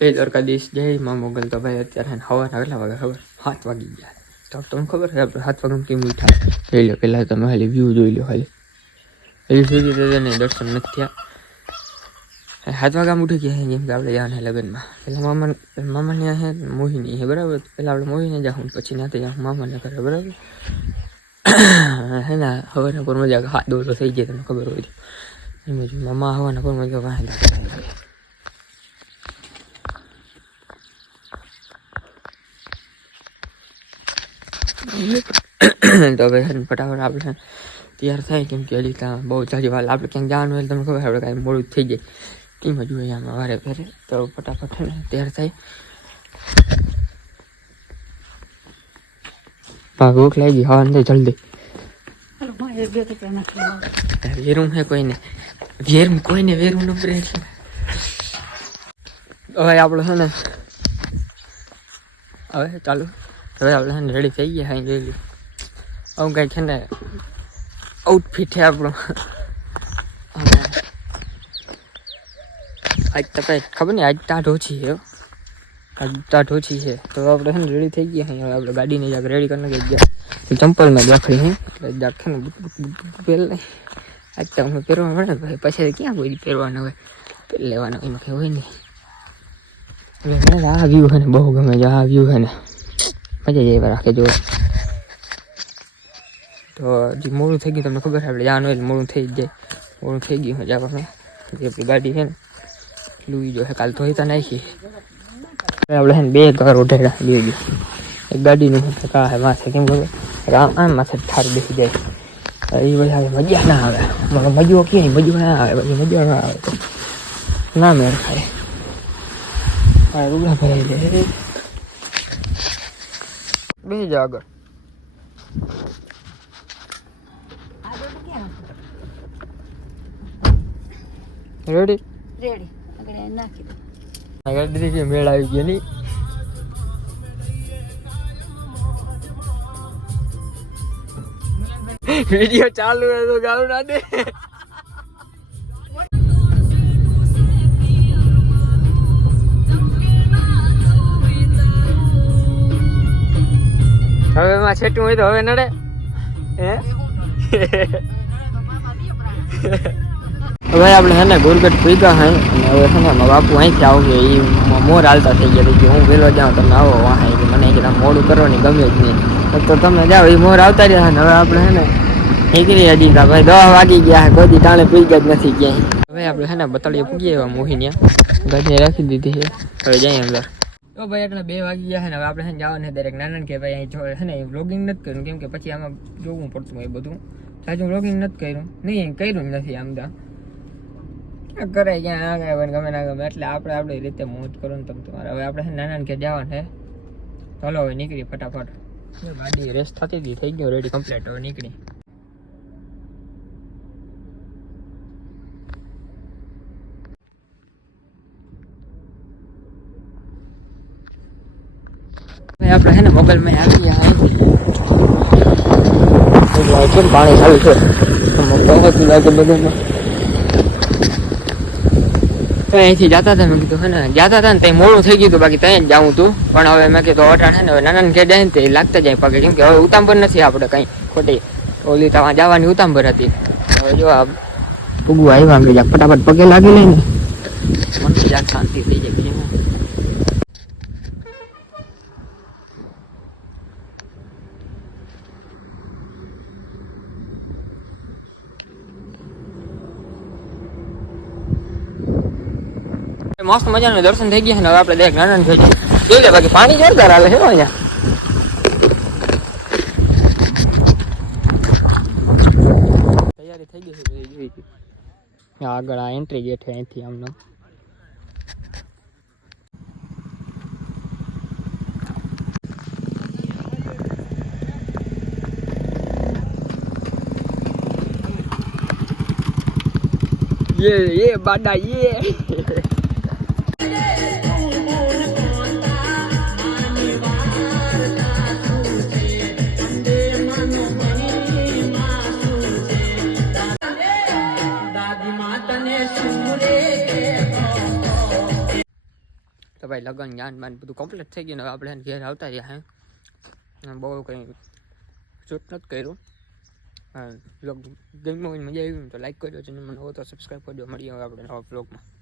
એ દ્વારકાધીશ જય માં મોગલ. તો ભાઈ અત્યારે હવાના કેટલા વાગે ખબર? 7 વાગી ગયા. તો તમને ખબર છે આપણે 7 વાગે કેમ ઉઠ્યા? જોઈ લો પહેલાં તમે ખાલી વ્યૂ જોઈ લો. ખાલી હજી સુધી તો તેને દર્શન નથી થયા. 7 વાગ્યા ઉઠી ગયા જેમ કે આપણે જવાના લગ્નમાં. પહેલાં મામાને છે મોહિની છે બરાબર. પહેલાં આપણે મોહિને જાઉં પછી ત્યાંથી જાઉં મામાને ઘરે બરાબર. હે ને હવાના પર મજા હાથ દોરો થઈ જાય તમને ખબર હોય તો. એમ જ મામા હવાના પર મજા વાહે તો હવે ફટાફટ આપણે તૈયાર થાય કેમ કે હજી ત્યાં બહુ જાજી વાર આપણે ક્યાંક જવાનું હોય તમને ખબર આપણે કાંઈ મોડું થઈ જાય એમ જ હોય આમાં વારે ફેરે. તો ફટાફટ છે ને તૈયાર થાય. ભૂખ લાગી ખાવાનું થાય જલ્દી. વેરું હે કોઈને વેરું ન પડે એટલે હવે આપણે છે ને હવે ચાલુ હવે આપણે છે ને રેડી થઈ ગયા હાઈ જોઈ લો. આવું કંઈક છે ને આઉટફિટ છે આપણો. આજ તો કંઈ ખબર નહીં આજ ટાઢ ઓછી છે. તો આપણે છે ને રેડી થઈ ગયા હવે આપણે ગાડીને જાક રેડી કરીને ગયા ચંપલમાં દાખલી હે એટલે દાખે ને બુટ પહેરે આજ તો અમે પહેરવા મળે ભાઈ પછી ક્યાં કોઈ પહેરવાના હોય પહેરી લેવાના એમાં કંઈ હોય નહીં. હવે મને આ વ્યૂ છે ને બહુ ગમે છે. આ વ્યૂ છે ને મજા જાય રાખે જો. તો જે મોડું થઈ ગયું તમને ખબર છે આપણે જવાનું એટલે મોડું થઈ જ જાય. મોડું થઈ ગયું જવાનું. જે આપણી ગાડી છે ને લુઈ જો છે કાલ ધોઈ તો નાખી આપણે છે ને 2 ઘર ઉઠેડા ગયું એક ગાડીનું કા હે માથે કેમ ખબર આમ માથે ઠાર બેસી જાય એ બધા મજા ના આવે. મને મજો કે મજા ના આવે પછી મજા ના આવે તો ના મેળ ખાય. હા રૂગલા ભરાઈ લે બે જ આગળ રેડી આગળ નાખી દો. આગળ દીધી મેળ આવી ગયો નહીં. વિડિયો ચાલુ હે તો ગાળું ના દે. હવે એમાં છેટું હોય તો હવે નડે હે. હવે આપણે છે ને ગોરગઢ પીગા હે અને હવે છે ને બાપુ અહીંથી આવશે એ મોર હાલતા થઈ ગયા કે હું પેલો જાઉં તમે આવો વાહ મને કે તમે મોડું કરવાની ગમે જ નહીં તો તમે જાઓ એ મોર આવતા રહ્યા ને હવે આપણે છે ને નીકળી હજી ભાઈ 10 વાગી ગયા કોઈ દી ટાણે પીગા જ નથી ક્યાંય. હવે આપણે છે ને બતાડીએ પૂગીએ એવા મોહિનિયા ગાડી રાખી દીધી છે હવે જઈએ અંદર. તો ભાઈ એટલે 2 વાગી ગયા છે ને હવે આપણે છે ને જવાનું છે દરેક નાના કે ભાઈ અહીં જો છે ને વ્લોગિંગ નથી કર્યું કેમ કે પછી આમાં જોવું પડતું હોય બધું સાચું વ્લોગિંગ નથી કર્યું જ નથી આમ તો કરે ક્યાં આગળ ગમે ના ગમે એટલે આપણે રીતે મોજ કરો ને તમે તમારે. હવે આપણે નાના કે જવાનું છે ચાલો હવે નીકળી ફટાફટ. ગાડી રેસ થતી હતી થઈ ગયો રેડી કમ્પ્લીટ હવે નીકળી. આપણે છે ને મોબાઈલમાં આવી ગયા પાણી ચાલુ છે બધું અહીંથી જતા હતા. મેં કીધું હે ને જતા હતા ને ત્યાં મોડું થઈ ગયું હતું બાકી ત્યાં જ જાઉં હતું પણ હવે મેં કીધું અટાણ છે ને હવે નાના ઘેર જાય ને તે લાગતા જાય પગે કેમ કે હવે ઉતાંબર નથી આપણે કંઈ ખોટી ઓલી ત્યાં જવાની ઉતાંબર હતી. હવે જો આ પૂગું આવ્યા કે ફટાફટ પગે લાગી લે ને મને જાત શાંતિ થઈ જાય. મસ્ત મજાનું દર્શન થઈ ગયા ને હવે આપણે દેખ નાના થઈ જાય જોઈ લે બાકી પાણી જોરદાર હાલે છે અહીંયા. તૈયારી થઈ ગઈ છે જોઈ આગળ આ એન્ટ્રી ગેટ છે અહીંથી આમનો. ये बाडा ये ભાઈ લગન જ્ઞાન માન બધું કમ્પ્લીટ થઈ ગયું ને હવે આપણે ઘેર આવતા રહ્યા હે બહુ કંઈ શૂટ નથી કર્યું બ્લોગ ગમ્યો હોય મજા આવી તો લાઈક કરજો ચેનલમાં નવો તો સબસ્ક્રાઈબ કરજો મળીએ હવે આપણે નવા બ્લોગમાં